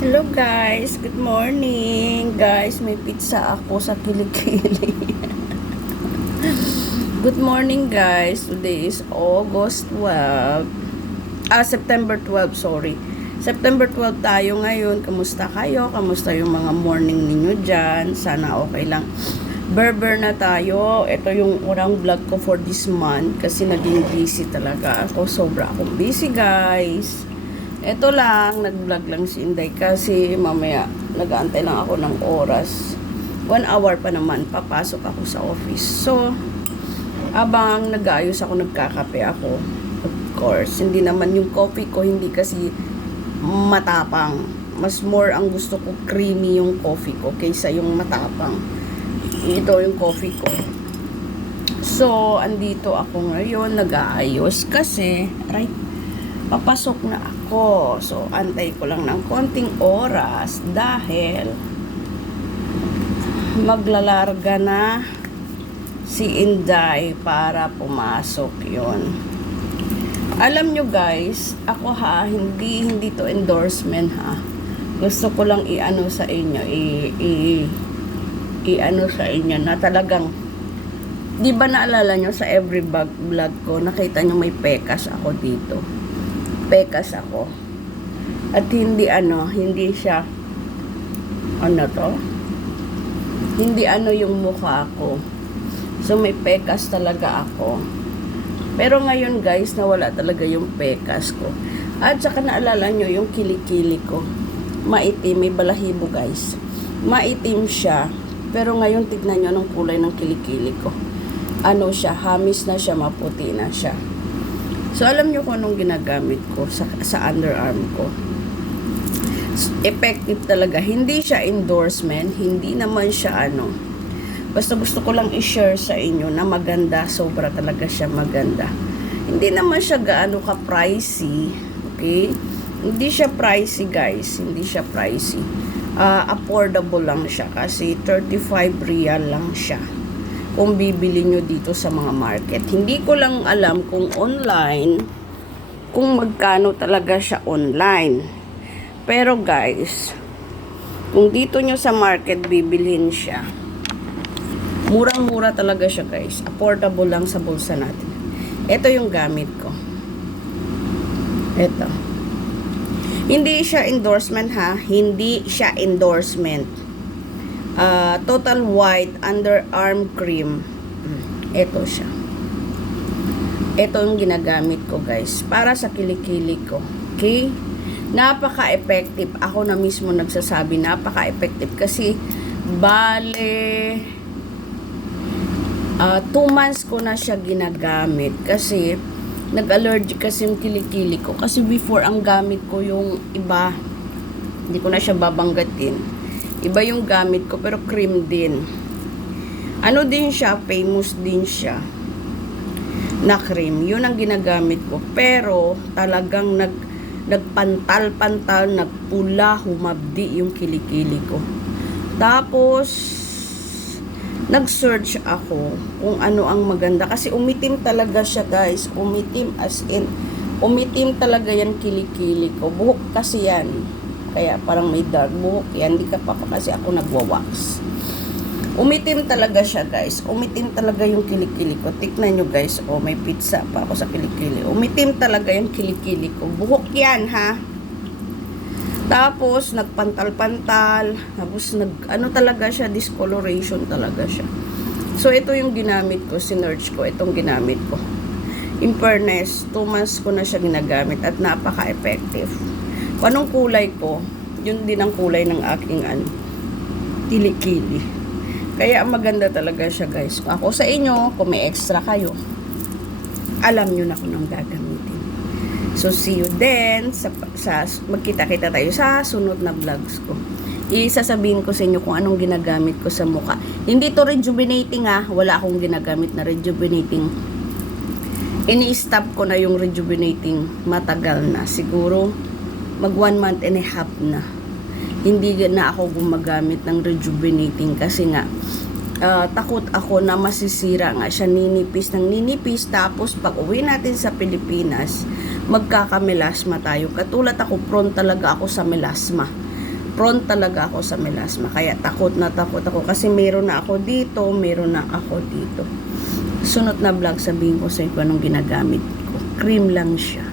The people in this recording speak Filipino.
Hello guys, good morning. Guys, may pizza ako sa kilikili. Good morning guys. Today is August 12. September 12, sorry. September 12 tayo ngayon. Kamusta kayo? Kamusta yung mga morning ninyo dyan? Sana okay lang. Berber na tayo. Ito yung unang vlog ko for this month kasi naging busy talaga ako. Sobra akong busy guys. Ito lang, nag-vlog lang si Inday kasi mamaya nag-aantay lang ako ng oras. 1 hour pa naman, papasok ako sa office. So, abang nag-aayos ako, nagkakape ako. Of course, hindi naman yung coffee ko, hindi kasi matapang. Mas more ang gusto ko, creamy yung coffee ko kaysa yung matapang. Ito yung coffee ko. So, andito ako ngayon, nag-aayos kasi, right? Papasok na ako. So, antay ko lang ng konting oras dahil maglalarga na si Inday para pumasok yon. Alam nyo guys, ako hindi to endorsement ha. Gusto ko lang i-ano sa inyo, i-ano sa inyo na talagang, di ba naalala nyo sa every vlog ko, nakita nyo may pekas ako dito. Pekas ako. At hindi siya hindi yung mukha ko. So may pekas talaga ako. Pero ngayon guys, nawala talaga yung pekas ko. At saka naalala nyo yung kilikili ko. Maitim, may balahibo guys. Maitim siya. Pero ngayon tignan nyo ng kulay ng kilikili ko. Ano siya, hamis na siya, maputi na siya. So, alam nyo kung anong ginagamit ko sa underarm ko. Effective talaga. Hindi siya endorsement. Hindi naman siya Basta gusto ko lang i-share sa inyo na maganda. Sobra talaga siya maganda. Hindi naman siya gaano ka-pricey. Okay? Hindi siya pricey guys. Hindi siya pricey. Affordable lang siya. Kasi 35 real lang siya kung bibili nyo dito sa mga market. Hindi ko lang alam kung online, kung magkano talaga siya online. Pero guys, kung dito nyo sa market bibilhin siya, murang-mura talaga siya guys. Affordable lang sa bulsa natin. Ito yung gamit ko. Ito. Hindi siya endorsement ha. Hindi siya endorsement. Total White Underarm Cream. Ito siya. Ito yung ginagamit ko guys. Para sa kilikili ko. Okay? Napaka-effective. Ako na mismo nagsasabi, napaka-effective. Kasi, bale, 2 months ko na siya ginagamit. Kasi, nag-allergic kasi yung kilikili ko. Kasi before, ang gamit ko yung iba. Hindi ko na siya babanggatin. Iba yung gamit ko, pero cream din. Ano din siya, famous din siya na cream. Yun ang ginagamit ko. Pero, talagang nagpantal-pantal, nagpula, humabdi yung kilikili ko. Tapos, nag-search ako kung ano ang maganda. Kasi umitim talaga siya, guys. Umitim as in. Umitim talaga yan kilikili ko. Buhok kasi yan. Kaya parang may dark buhok yan. Hindi ka pa kasi ako nagwa-wax. Umitim talaga siya guys. Umitim talaga yung kilikili ko. Tiknan nyo guys. Oh, may pizza pa ako sa kilikili. Umitim talaga yung kilikili ko. Buhok yan ha. Tapos nagpantal-pantal. Tapos talaga siya. Discoloration talaga siya. So ito yung ginamit ko. Sinerch ko. Itong ginamit ko. In fairness, 2 months ko na siya ginagamit. At napaka-effective. Anong kulay ko, yun din ang kulay ng aking kilikili. Kaya maganda talaga siya guys. Ako sa inyo, kung may extra kayo, alam nyo na kung anong gagamitin. So see you then, magkita-kita tayo sa sunod na vlogs ko. Isasabihin ko sa inyo kung anong ginagamit ko sa mukha. Hindi to rejuvenating ha, wala akong ginagamit na rejuvenating. Ini-stop ko na yung rejuvenating matagal na. Siguro mag 1 month and a half na. Hindi na ako gumagamit ng rejuvenating kasi nga takot ako na masisira nga siya, ninipis ng ninipis. Tapos pag uwi natin sa Pilipinas, magkakamelasma tayo. Katulad ako, prone talaga ako sa melasma. prone talaga ako sa melasma. Kaya takot na takot ako. Kasi meron na ako dito, meron na ako dito. Sunod na vlog, sabihin ko sa inyo kung anong ginagamit ko. Cream lang siya.